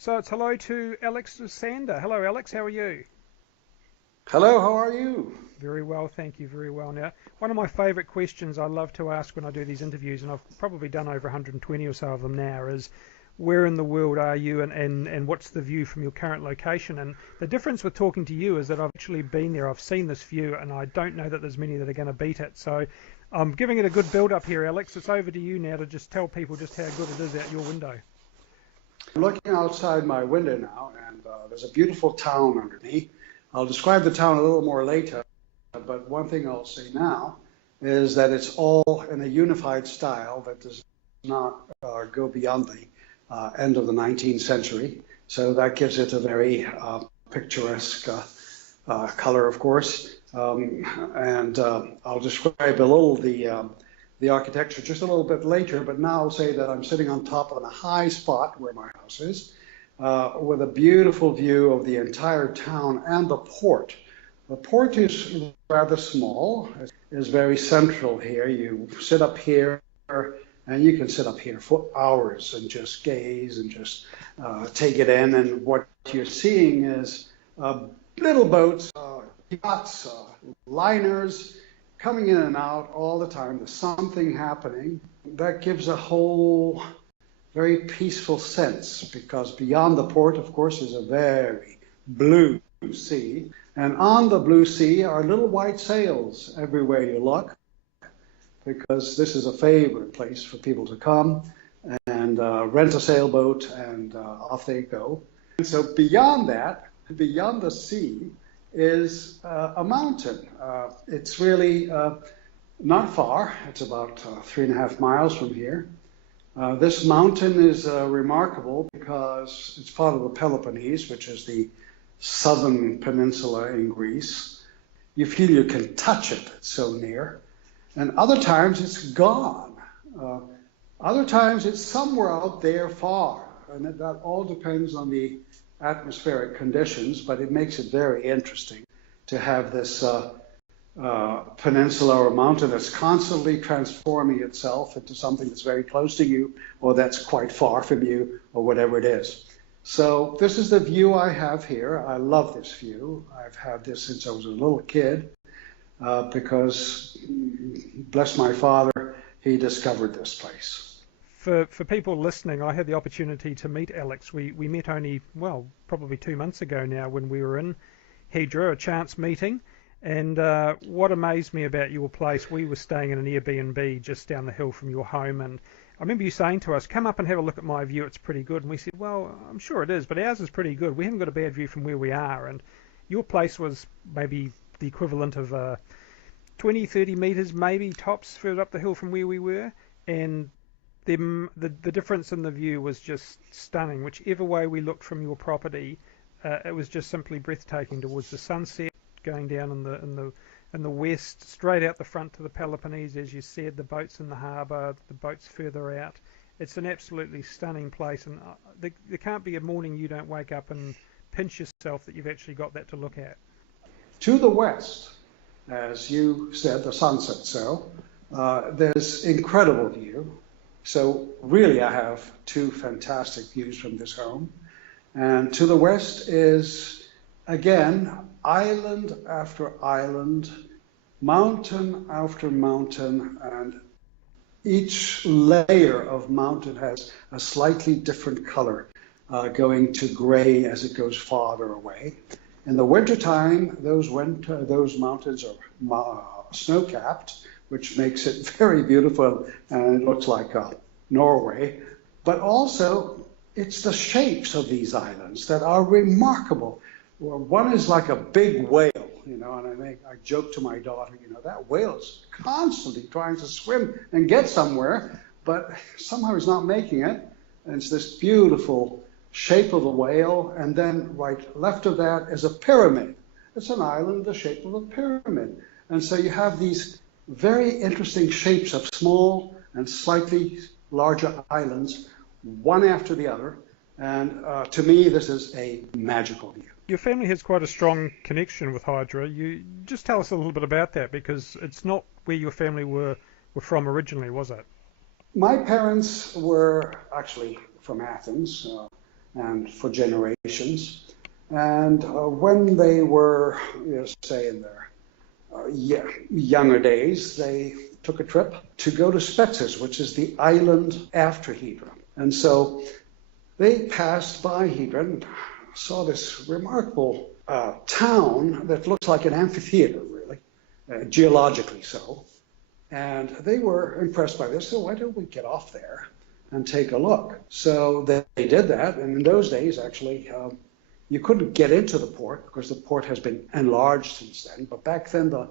So it's hello to Alex Sander. Hello, Alex. How are you? Hello, how are you? Very well, thank you. Very well. Now, one of my favourite questions I love to ask when I do these interviews, and I've probably done over 120 or so of them now, is where in the world are you and what's the view from your current location? And the difference with talking to you is that I've actually been there. I've seen this view, and I don't know that there's many that are going to beat it. So I'm giving it a good build up here, Alex. It's over to you now to just tell people just how good it is out your window. I'm looking outside my window now, and there's a beautiful town under me. I'll describe the town a little more later, but one thing I'll say now is that it's all in a unified style that does not go beyond the end of the 19th century. So that gives it a very picturesque color, of course. And I'll describe a little the architecture just a little bit later, but now I'll say that I'm sitting on top of a high spot where my house is, with a beautiful view of the entire town and the port. The port is rather small, is very central here. You sit up here, and you can sit up here for hours and just gaze and just take it in. And what you're seeing is little boats, yachts, liners, coming in and out all the time. There's something happening that gives a whole very peaceful sense, because beyond the port, of course, is a very blue sea. And on the blue sea are little white sails everywhere you look, because this is a favorite place for people to come and rent a sailboat, and off they go. And so beyond that, beyond the sea, is a mountain. It's really not far. It's about 3.5 miles from here. This mountain is remarkable because it's part of the Peloponnese, which is the southern peninsula in Greece. You feel you can touch it, it's so near. And other times it's gone. Other times it's somewhere out there far. And that all depends on the atmospheric conditions, but it makes it very interesting to have this peninsula or mountain that's constantly transforming itself into something that's very close to you, or that's quite far from you, or whatever it is. So this is the view I have here. I love this view. I've had this since I was a little kid, because, bless my father, he discovered this place. For people listening, I had the opportunity to meet Alex. We met only, well, probably 2 months ago now when we were in Hydra, a chance meeting. And what amazed me about your place, we were staying in an Airbnb just down the hill from your home. And I remember you saying to us, come up and have a look at my view, it's pretty good. And we said, well, I'm sure it is, but ours is pretty good. We haven't got a bad view from where we are. And your place was maybe the equivalent of 20, 30 metres, maybe tops, further up the hill from where we were. And the difference in the view was just stunning. Whichever way we looked from your property, it was just simply breathtaking. Towards the sunset, going down in the west, straight out the front to the Peloponnese, as you said, the boats in the harbour, the boats further out. It's an absolutely stunning place, and there can't be a morning you don't wake up and pinch yourself that you've actually got that to look at. To the west, as you said, the sunset, so there's incredible view. So really, I have two fantastic views from this home. And to the west is, again, island after island, mountain after mountain, and each layer of mountain has a slightly different color, going to gray as it goes farther away. In the wintertime, those mountains are snow-capped, which makes it very beautiful, and it looks like Norway. But also, it's the shapes of these islands that are remarkable. Well, one is like a big whale, and I joke to my daughter, that whale's constantly trying to swim and get somewhere, but somehow he's not making it. And it's this beautiful shape of a whale, and then right left of that is a pyramid. It's an island the shape of a pyramid. And so you have these very interesting shapes of small and slightly larger islands, one after the other. And to me, this is a magical view. Your family has quite a strong connection with Hydra. You just tell us a little bit about that, because it's not where your family were from originally, was it? My parents were actually from Athens. and for generations. And when they were, say, in their younger days, they took a trip to go to Spetses, which is the island after Hydra. And so they passed by Hydra and saw this remarkable town that looks like an amphitheater, really, geologically so. And they were impressed by this, so why don't we get off there and take a look? So they did that, and in those days, actually, you couldn't get into the port because the port has been enlarged since then. But back then, the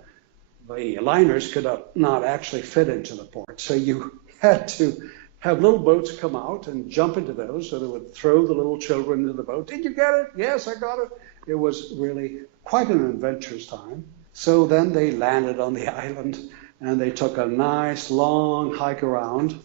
liners could not actually fit into the port. So you had to have little boats come out and jump into those. So they would throw the little children into the boat. Did you get it? Yes, I got it. It was really quite an adventurous time. So then they landed on the island and they took a nice long hike around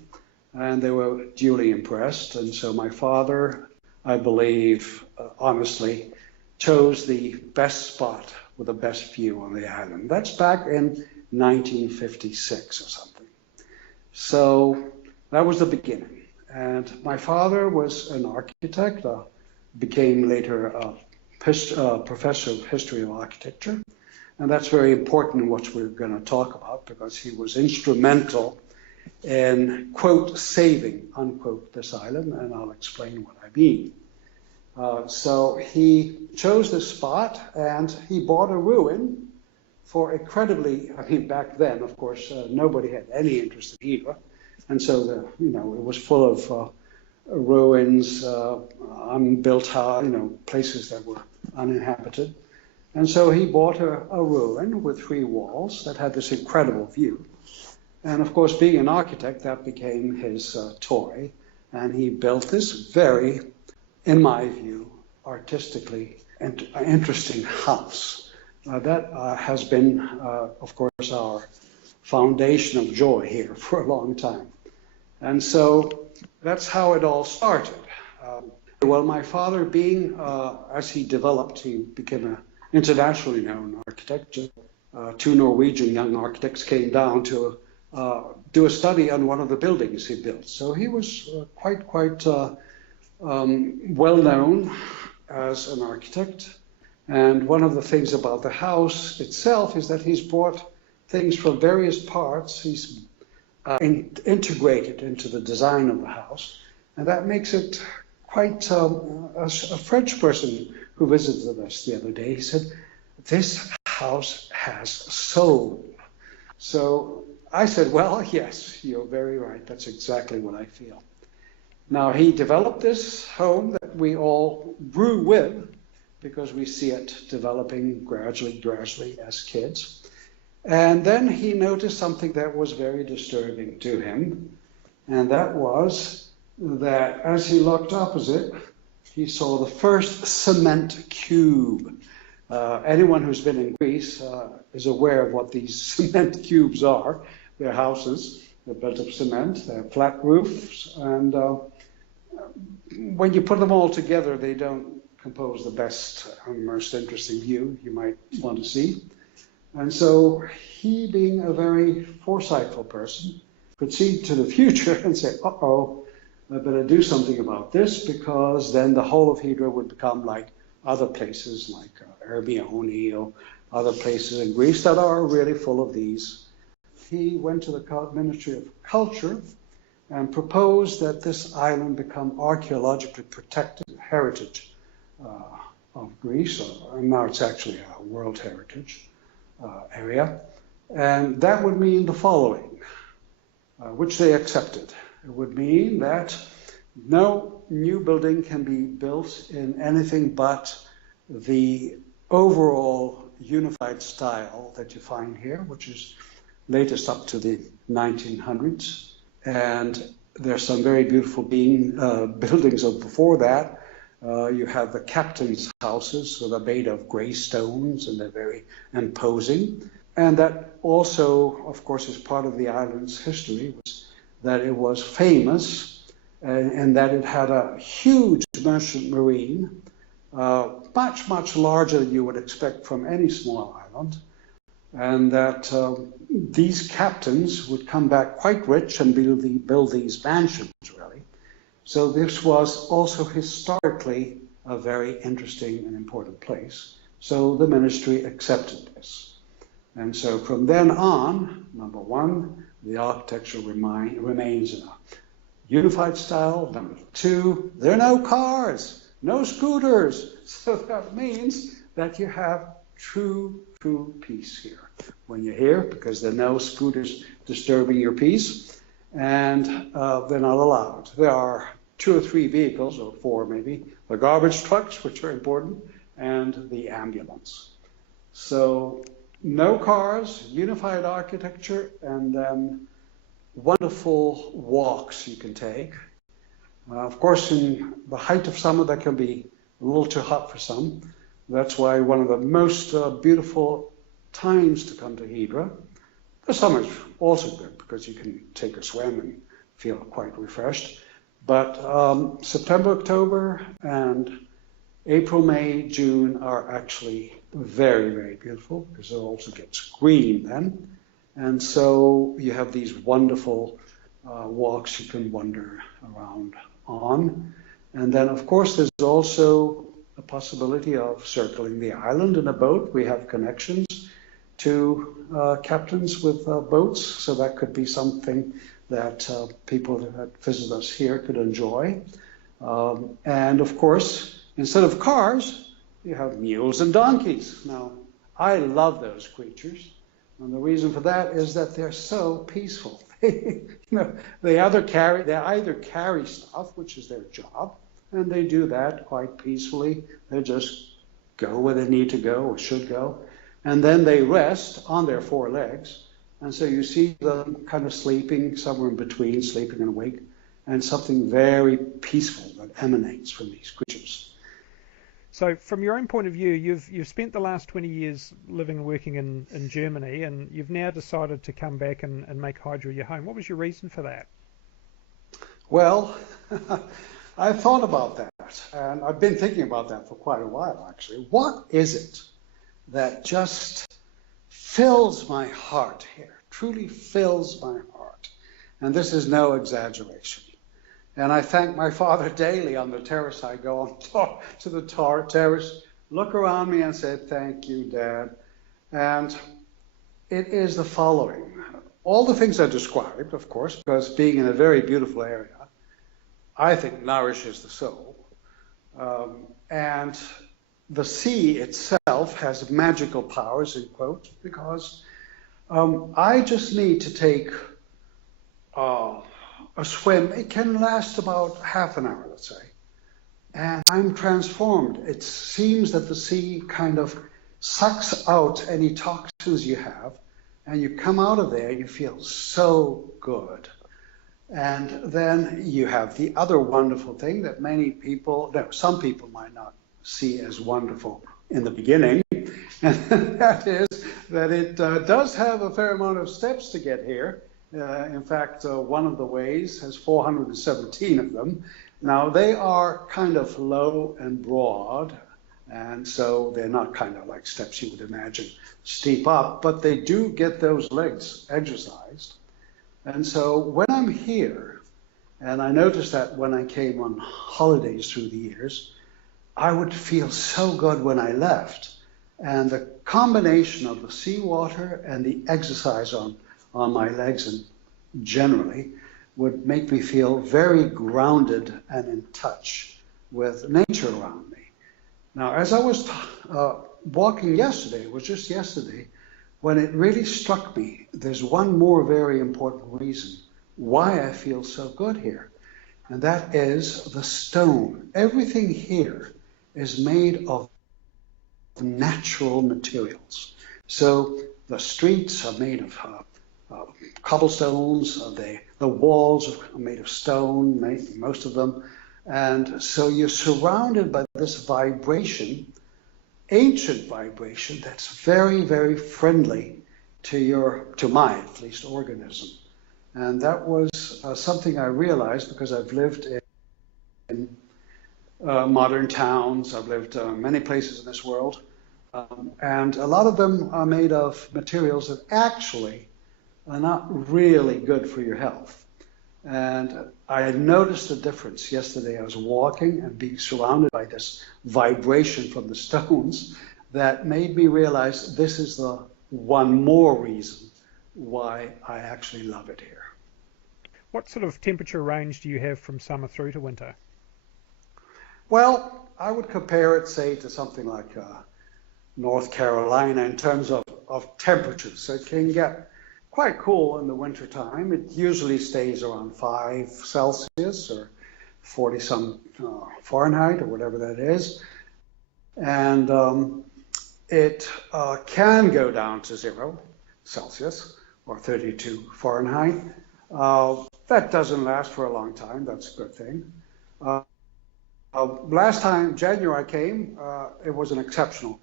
and they were duly impressed. And so my father, I believe, honestly, chose the best spot with the best view on the island. That's back in 1956 or something. So that was the beginning. And my father was an architect, became later a professor of history of architecture. And that's very important in what we're going to talk about because he was instrumental in, quote, saving, unquote, this island. And I'll explain what I mean. So he chose this spot and he bought a ruin for back then, of course, nobody had any interest in Hydra. And so, it was full of ruins, unbuilt, places that were uninhabited. And so he bought a ruin with 3 walls that had this incredible view. And of course, being an architect, that became his toy. And he built this very, in my view, artistically interesting house. That has been, of course, our foundation of joy here for a long time. And so that's how it all started. Well, my father being, as he developed, he became an internationally known architect. 2 Norwegian young architects came down to do a study on one of the buildings he built. So he was quite well known as an architect. And one of the things about the house itself is that he's brought things from various parts. He's integrated into the design of the house. And that makes it quite a French person who visited us the other day. He said, this house has soul. So I said, well, yes, you're very right. That's exactly what I feel. Now, he developed this home that we all grew with because we see it developing gradually as kids. And then he noticed something that was very disturbing to him. And that was that as he looked opposite, he saw the first cement cube. Anyone who's been in Greece is aware of what these cement cubes are. They're houses. They're built of cement. They have flat roofs. And when you put them all together, they don't compose the best and most interesting view you might want to see. And so he, being a very foresightful person, could see to the future and say, uh-oh, I better do something about this, because then the whole of Hydra would become like other places like Ermione or other places in Greece that are really full of these. He went to the Ministry of Culture and proposed that this island become archaeologically protected heritage of Greece, and now it's actually a World Heritage area. And that would mean the following, which they accepted. It would mean that no new building can be built in anything but the overall unified style that you find here, which is latest up to the 1900s. And there's some very beautiful buildings of before that. You have the captain's houses, so they're made of gray stones and they're very imposing. And that also, of course, is part of the island's history, was that it was famous and that it had a huge merchant marine, much larger than you would expect from any small island. And that these captains would come back quite rich and build these mansions, really. So this was also historically a very interesting and important place. So the ministry accepted this. And so from then on, number one, the architecture remains in a unified style. Number two, there are no cars, no scooters. So that means that you have true peace here when you're here, because there are no scooters disturbing your peace, and they're not allowed. There are 2 or 3 vehicles, or 4 maybe, the garbage trucks, which are important, and the ambulance. So no cars, unified architecture, and then wonderful walks you can take. Of course, in the height of summer, that can be a little too hot for some. That's why one of the most beautiful times to come to Hydra. The summer is also good because you can take a swim and feel quite refreshed. But September, October, and April, May, June are actually very, very beautiful because it also gets green then. And so you have these wonderful walks you can wander around on. And then, of course, there's also a possibility of circling the island in a boat. We have connections to captains with boats, so that could be something that people that visit us here could enjoy. And, of course, instead of cars, you have mules and donkeys. Now, I love those creatures. And the reason for that is that they're so peaceful. They either carry stuff, which is their job, and they do that quite peacefully. They just go where they need to go or should go. And then they rest on their 4 legs. And so you see them kind of sleeping somewhere in between, sleeping and awake, and something very peaceful that emanates from these creatures. So from your own point of view, you've spent the last 20 years living and working in Germany, and you've now decided to come back and make Hydra your home. What was your reason for that? Well, I thought about that, and I've been thinking about that for quite a while, actually. What is it that just fills my heart here, truly fills my heart? And this is no exaggeration. And I thank my Father daily on the terrace. I go on to the terrace, look around me and say, thank you, Dad. And it is the following. All the things I described, of course, because being in a very beautiful area, I think nourishes the soul. And the sea itself has magical powers, in quotes, because I just need to take a swim. It can last about half an hour, let's say. And I'm transformed. It seems that the sea kind of sucks out any toxins you have, and you come out of there, you feel so good. And then you have the other wonderful thing that some people might not see as wonderful in the beginning, and that is that it does have a fair amount of steps to get here. In fact, one of the ways has 417 of them. Now, they are kind of low and broad, and so they're not kind of like steps you would imagine steep up, but they do get those legs exercised. And so when I'm here, and I noticed that when I came on holidays through the years, I would feel so good when I left. And the combination of the seawater and the exercise on my legs and generally would make me feel very grounded and in touch with nature around me. Now, as I was walking yesterday, it was just yesterday, when it really struck me, there's one more very important reason why I feel so good here, and that is the stone. Everything here is made of natural materials. So the streets are made of cobblestones, the walls are made of stone, most of them. And so you're surrounded by this vibration, ancient vibration, that's very, very friendly to my, at least, organism. And that was something I realized because I've lived in modern towns. I've lived many places in this world. And a lot of them are made of materials that actually are not really good for your health. And I noticed a difference yesterday. I was walking and being surrounded by this vibration from the stones that made me realize this is the one more reason why I actually love it here. What sort of temperature range do you have from summer through to winter? Well, I would compare it, say, to something like North Carolina in terms of temperatures. So it can get quite cool in the wintertime. It usually stays around 5 Celsius or 40 some Fahrenheit or whatever that is. And it can go down to 0 Celsius or 32 Fahrenheit. That doesn't last for a long time. That's a good thing. Last time, January I came, it was an exceptionally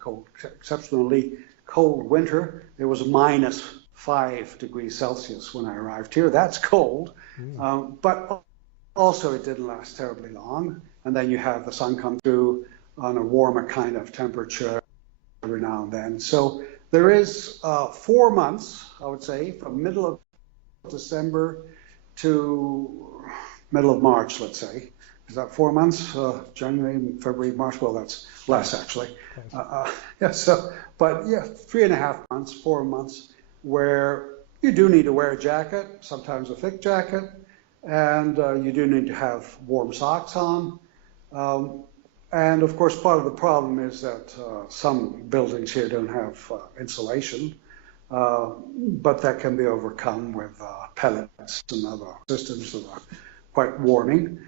cold winter. It was minus 5 degrees Celsius when I arrived here. That's cold, but also it didn't last terribly long. And then you have the sun come through on a warmer kind of temperature every now and then. So there is 4 months, I would say, from middle of December to middle of March, let's say. Is that 4 months? January, February, March? Well, that's less actually. Yeah. So, but yeah, 3.5 months, 4 months, where you do need to wear a jacket, sometimes a thick jacket, and you do need to have warm socks on. And of course, part of the problem is that some buildings here don't have insulation, but that can be overcome with pellets and other systems that are quite warming.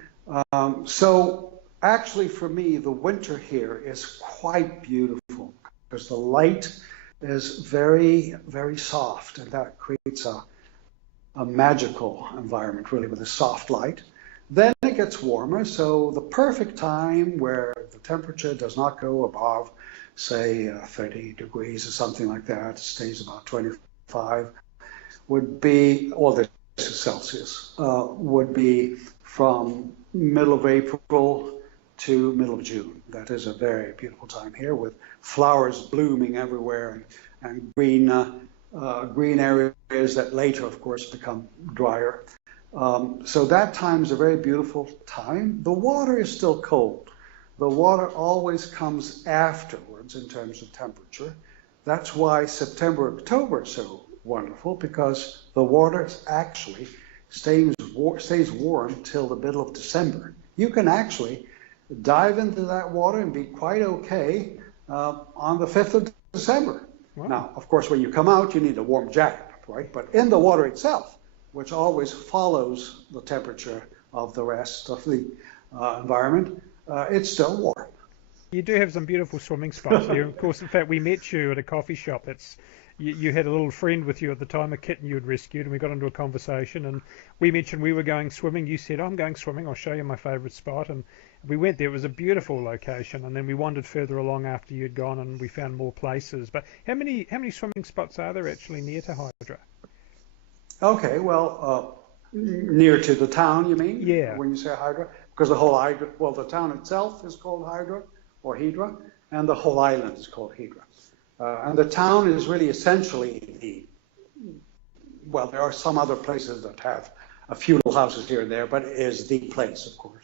So actually for me, the winter here is quite beautiful because the light is very, very soft, and that creates a magical environment really with a soft light. Then it gets warmer, so the perfect time where the temperature does not go above, say, 30 degrees or something like that, it stays about 25, would be, or this is Celsius, would be from middle of April to middle of June. That is a very beautiful time here with flowers blooming everywhere and green areas that later, of course, become drier. So that time is a very beautiful time. The water is still cold. The water always comes afterwards in terms of temperature. That's why September, October is so wonderful, because the water actually stays warm till the middle of December. You can actually dive into that water and be quite okay on the 5th of December. Wow. Now, of course, when you come out, you need a warm jacket, right? But in the water itself, which always follows the temperature of the rest of the environment, it's still warm. You do have some beautiful swimming spots here. Of course, in fact, we met you at a coffee shop. You had a little friend with you at the time, a kitten you had rescued, and we got into a conversation, and we mentioned we were going swimming. You said, I'm going swimming, I'll show you my favourite spot. And we went there. It was a beautiful location, and then we wandered further along after you'd gone, and we found more places. But how many swimming spots are there actually near to Hydra? Okay, well, near to the town, you mean? Yeah. When you say Hydra? Because the whole Hydra, well, the town itself is called Hydra, or Hydra, and the whole island is called Hydra. And the town is really essentially well, there are some other places that have a few little houses here and there, but it is the place, of course,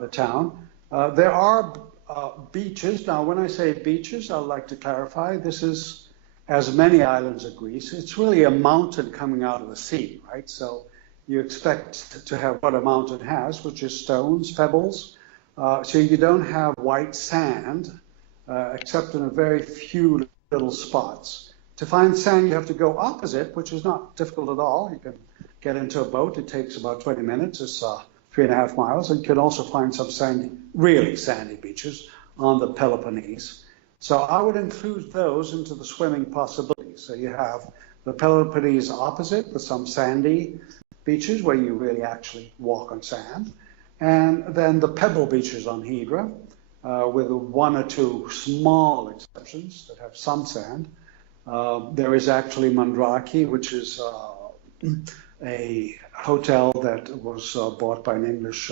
the town. There are beaches. Now, when I say beaches, I'd like to clarify, this is, as many islands of Greece, it's really a mountain coming out of the sea, right? So you expect to have what a mountain has, which is stones, pebbles. So you don't have white sand, except in a very few little spots. To find sand, you have to go opposite, which is not difficult at all. You can get into a boat. It takes about 20 minutes. It's 3.5 miles. And you can also find some really sandy beaches on the Peloponnese. So I would include those into the swimming possibilities. So you have the Peloponnese opposite with some sandy beaches where you really actually walk on sand. And then the pebble beaches on Hydra, with 1 or 2 small exceptions that have some sand. There is actually Mandraki, which is a hotel that was bought by an English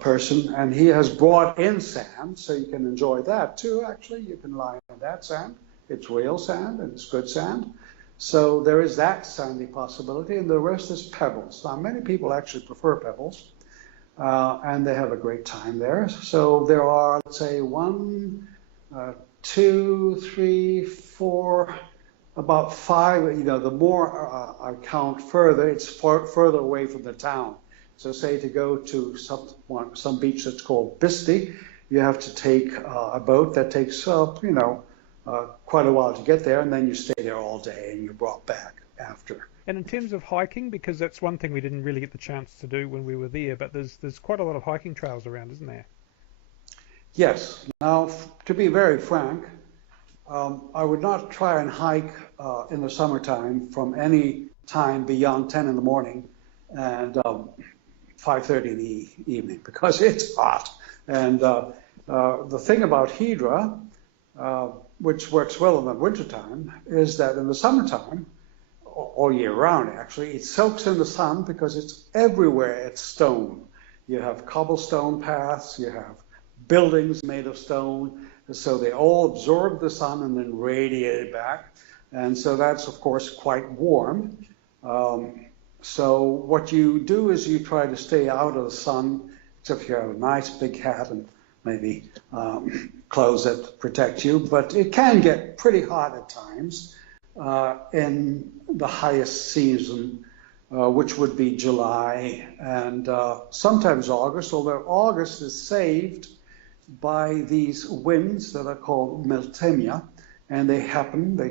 person, and he has brought in sand, so you can enjoy that too, actually. You can lie on that sand. It's real sand, and it's good sand. So there is that sandy possibility, and the rest is pebbles. Now, many people actually prefer pebbles, and they have a great time there. So there are, let's say, one, two, three, four, about five. The more I count further, it's further away from the town. So say to go to some beach that's called Bisty, you have to take a boat that takes, quite a while to get there, and then you stay there all day and you're brought back after. And in terms of hiking, because that's one thing we didn't really get the chance to do when we were there, but there's quite a lot of hiking trails around, isn't there? Yes. Now, to be very frank, I would not try and hike in the summertime from any time beyond 10 in the morning and 5:30 in the evening, because it's hot. And the thing about Hydra, which works well in the wintertime, is that in the summertime, all year round actually, it soaks in the sun because it's everywhere. It's stone. You have cobblestone paths, you have buildings made of stone, so they all absorb the sun and then radiate it back. And so that's, of course, quite warm. So what you do is you try to stay out of the sun, except if you have a nice big hat and maybe clothes that protect you. But it can get pretty hot at times in the highest season, which would be July and sometimes August, although August is saved by these winds that are called meltemia, and they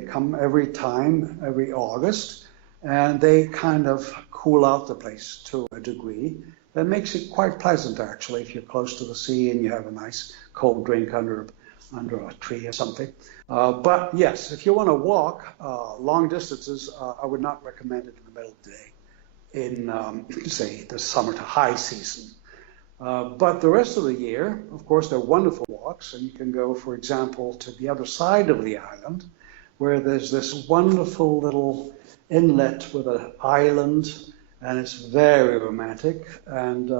come every August, and they kind of cool out the place to a degree. That makes it quite pleasant, actually, if you're close to the sea and you have a nice cold drink under a tree or something. But yes, if you want to walk long distances, I would not recommend it in the middle of the day in, say, the summer to high season. But the rest of the year, of course, they're wonderful walks, and you can go, for example, to the other side of the island, where there's this wonderful little inlet with an island, and it's very romantic, and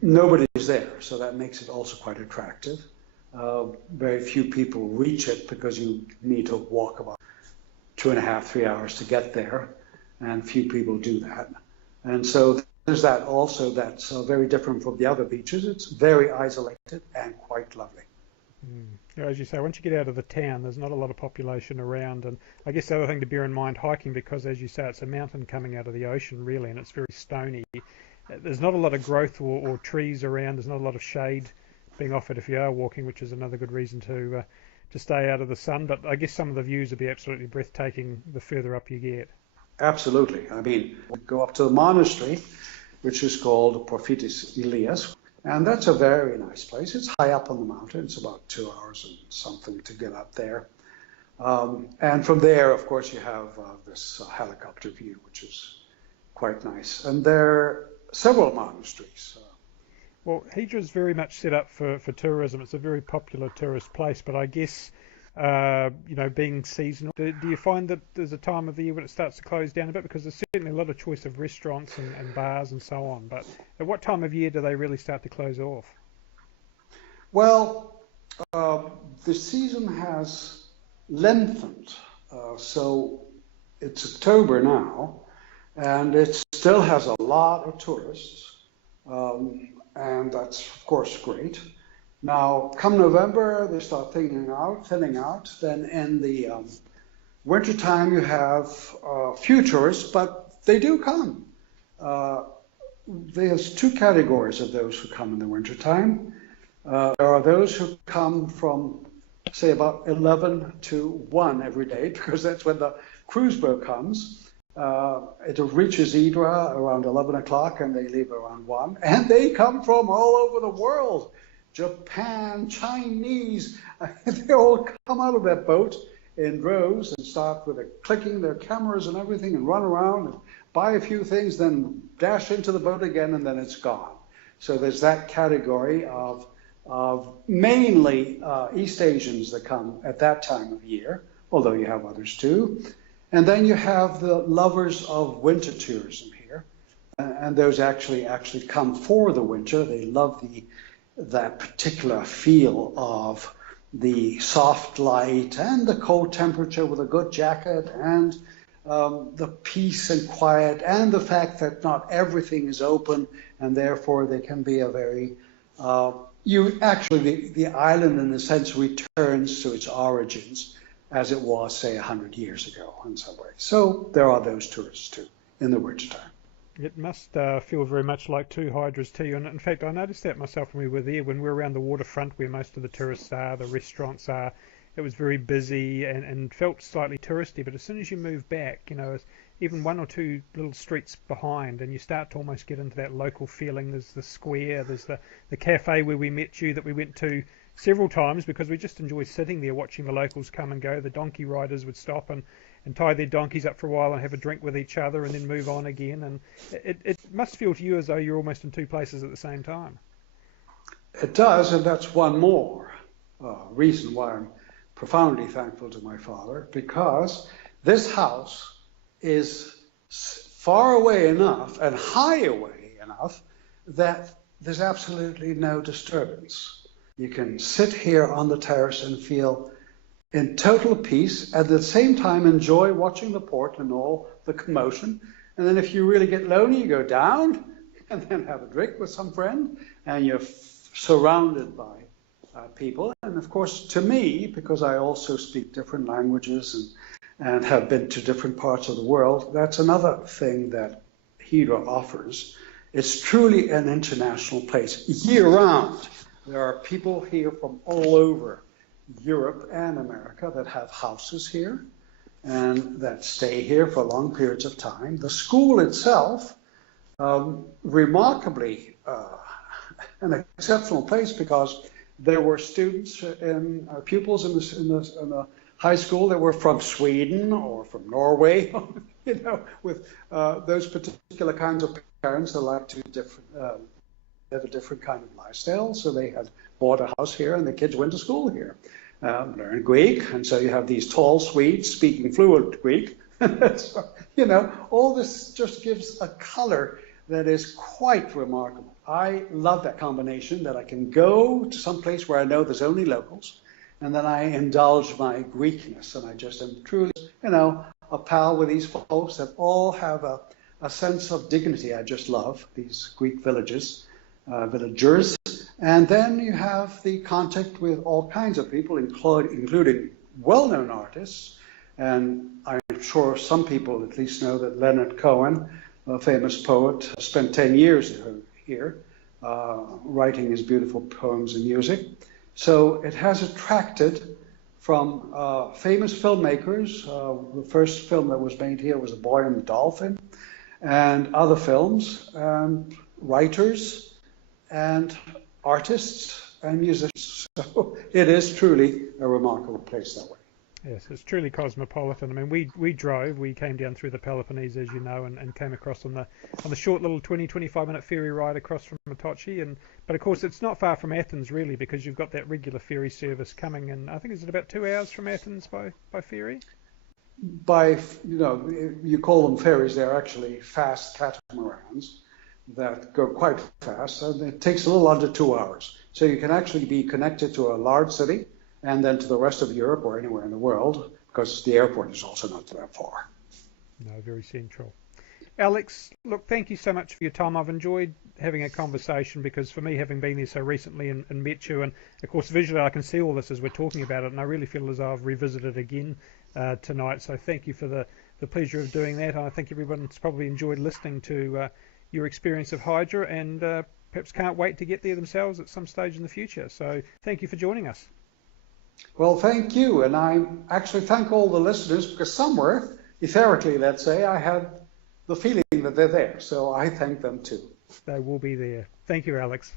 nobody's there, so that makes it also quite attractive. Very few people reach it because you need to walk about 2.5, 3 hours to get there, and few people do that. And so there's that also that's very different from the other beaches. It's very isolated and quite lovely. As you say, once you get out of the town, there's not a lot of population around, and I guess the other thing to bear in mind hiking, because as you say, it's a mountain coming out of the ocean really, and it's very stony. There's not a lot of growth or trees around. There's not a lot of shade being offered if you are walking, which is another good reason to stay out of the sun. But I guess some of the views would be absolutely breathtaking the further up you get. Absolutely. I mean, we go up to the monastery, which is called Prophetis Elias. And that's a very nice place. It's high up on the mountain. It's about 2 hours and something to get up there. And from there, of course, you have this helicopter view, which is quite nice. And there are several monasteries. Well, Hydra is very much set up for tourism. It's a very popular tourist place, but I guess, being seasonal, do you find that there's a time of the year when it starts to close down a bit? Because there's certainly a lot of choice of restaurants and bars and so on, but at what time of year do they really start to close off? Well, the season has lengthened, so it's October now, and it still has a lot of tourists, and that's, of course, great. Now, come November, they start thinning out. Then in the wintertime, you have few tourists, but they do come. There's two categories of those who come in the wintertime. There are those who come from, say, about 11 to 1 every day, because that's when the cruise boat comes. It reaches Hydra around 11 o'clock, and they leave around 1. And they come from all over the world. Japan, Chinese, they all come out of that boat in droves and start with clicking their cameras and everything and run around and buy a few things, then dash into the boat again, and then it's gone. So there's that category of mainly East Asians that come at that time of year, although you have others too. And then you have the lovers of winter tourism here, and those actually come for the winter. They love that particular feel of the soft light and the cold temperature with a good jacket and the peace and quiet and the fact that not everything is open and therefore they can be a very, the island in a sense returns to its origins as it was, say, 100 years ago in some way. So there are those tourists too in the wintertime. It must feel very much like two Hydras to you. And in fact, I noticed that myself when we were there, when we were around the waterfront where most of the tourists are, the restaurants are. It was very busy and felt slightly touristy. But as soon as you move back, even one or two little streets behind, and you start to almost get into that local feeling. There's the square, there's the cafe where we met you that we went to several times because we just enjoy sitting there watching the locals come and go. The donkey riders would stop and tie their donkeys up for a while and have a drink with each other and then move on again. And it must feel to you as though you're almost in two places at the same time. It does, and that's one more reason why I'm profoundly thankful to my father, because this house is far away enough and high away enough that there's absolutely no disturbance. You can sit here on the terrace and feel in total peace, at the same time enjoy watching the port and all the commotion. And then if you really get lonely, you go down and then have a drink with some friend, and you're surrounded by people. And of course, to me, because I also speak different languages and have been to different parts of the world, that's another thing that Hydra offers. It's truly an international place, year-round. There are people here from all over Europe and America that have houses here and that stay here for long periods of time. The school itself, remarkably an exceptional place, because there were students and pupils in the high school that were from Sweden or from Norway, with those particular kinds of parents that like to have a different kind of lifestyle. So they had bought a house here and the kids went to school here. Learn Greek, and so you have these tall Swedes speaking fluent Greek. So, all this just gives a color that is quite remarkable. I love that combination, that I can go to some place where I know there's only locals, and then I indulge my Greekness, and I just am truly, a pal with these folks that all have a sense of dignity. I just love these Greek villagers. And then you have the contact with all kinds of people, including well-known artists. And I'm sure some people at least know that Leonard Cohen, a famous poet, spent 10 years here writing his beautiful poems and music. So it has attracted from famous filmmakers. The first film that was made here was The Boy and the Dolphin, and other films, and writers, and artists and musicians. So it is truly a remarkable place that way. Yes, it's truly cosmopolitan. I mean, we came down through the Peloponnese, as you know, and came across on the short little 20-25 minute ferry ride across from Motochi. But of course, it's not far from Athens really, because you've got that regular ferry service coming in. I think it's about 2 hours from Athens by ferry. You call them ferries, they're actually fast catamarans that go quite fast, and it takes a little under 2 hours. So you can actually be connected to a large city and then to the rest of Europe or anywhere in the world, because the airport is also not that far. No, very central. Alex, look, thank you so much for your time. I've enjoyed having a conversation, because for me, having been there so recently and met you, and of course visually I can see all this as we're talking about it, and I really feel as though I've revisited again tonight. So thank you for the pleasure of doing that. I think everyone's probably enjoyed listening to your experience of Hydra, and perhaps can't wait to get there themselves at some stage in the future. So thank you for joining us. Well, thank you, and I actually thank all the listeners, because somewhere, etherically, let's say, I had the feeling that they're there, so I thank them too. They will be there. Thank you, Alex.